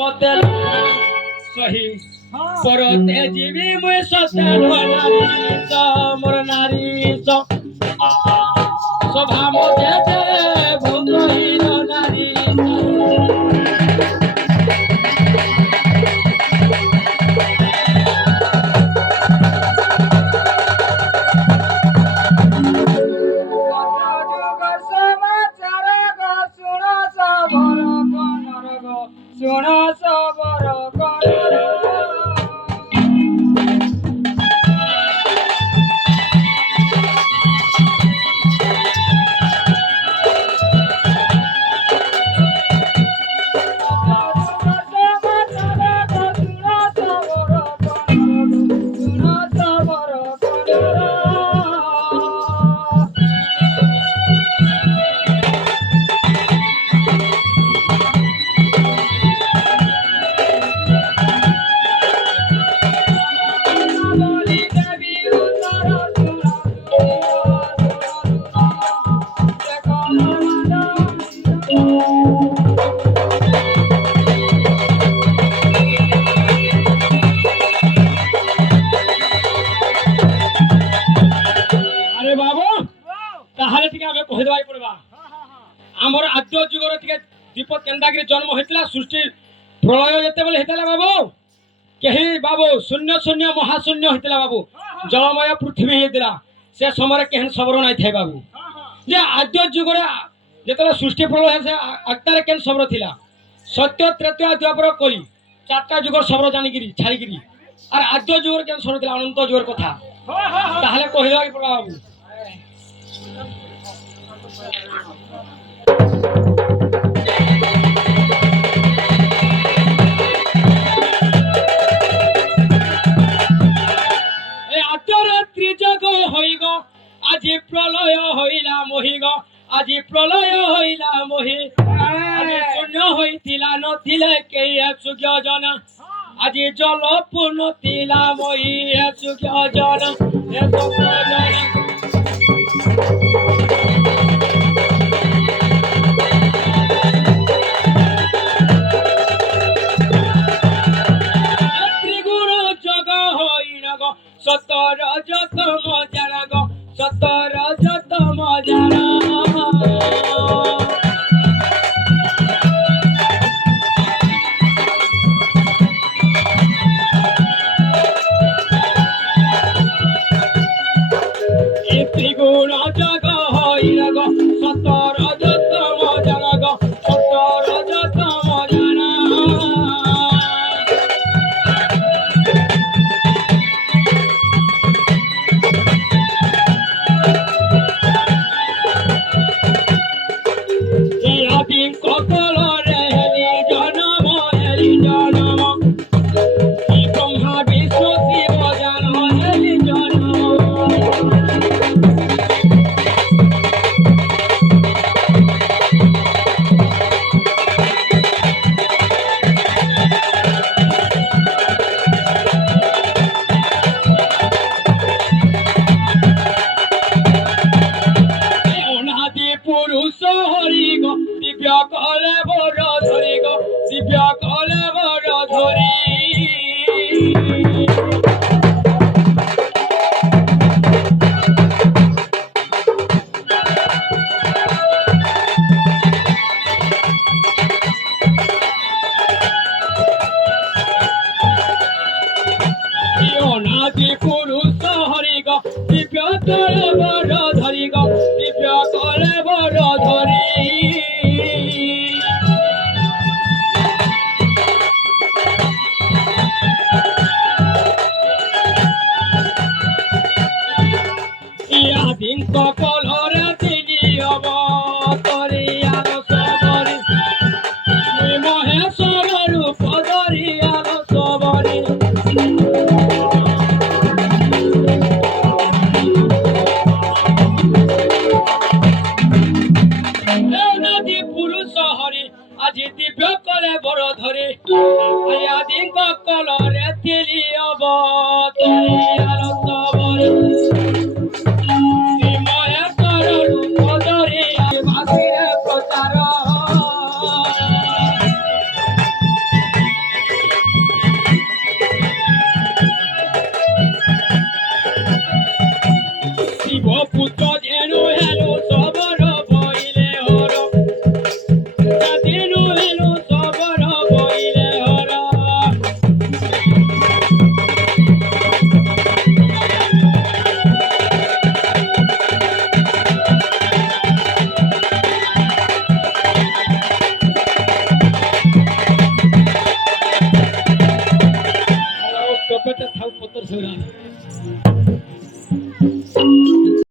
মতে সহি পরতে জীবি মুই সতে নারী মোর নারী সভা মতে ভঙ্গহীন নারী শুণ সবর আমার আদ্য যুগর থেকে দীপক কেন্দাগিরি জন্ম হয়েছিল সৃষ্টি প্রলয় যেতবে হয়েছিল বাবু কেহি বাবু শূন্য শূন্য মহাশূন্য হয়েছিল বাবু জলময় পৃথিবী হয়েছিল সে সময় কেহেন সবর নাই থাই বাবু যে আদ্য যুগরে যেতবে সৃষ্টি প্রলয় হয়েছে আত্মারে কেন সবর লা সত্য ত্রেতয়া দ্বাপর কলি চারটা যুগর সবর জানিকি ছাড়িকি আর আদ্য যুগর কেন সবর লা অনন্ত যুগের কথা তাহলে কহিদেবা পড়বা বাবু আজি প্রলয় হইলা মহিগ আজি প্রলয় হইলা মহি শূন্য হইতিলা নথিলে কেই সুজ্ঞ জন আজি জল পূর্ণ তিলা মহি সুজ্ঞ জন ত্রিগুণ জগ হইল গ সতর যত মজার গ সতর যত মজার ত্রিগুণ জগ হইল গ সতর যত মজার গ সতর যত মজার পুরুষ হরি গ দিব্য কলে বড় ধরি গ দিব্য কলে বড় ধরি অনাদি পুরুষ হরি গ দিব্য কলে বড় ধরি গ দিব্য কলে বড় ধরি দিন সকলরে তিনি অবতরি আলো সবরি মহেশ্বর রূপ ধরি আলো সবরি নদী পুরুষ হরি আজি দিব্য কলে বড় ধরে আদিন কলরে তিনি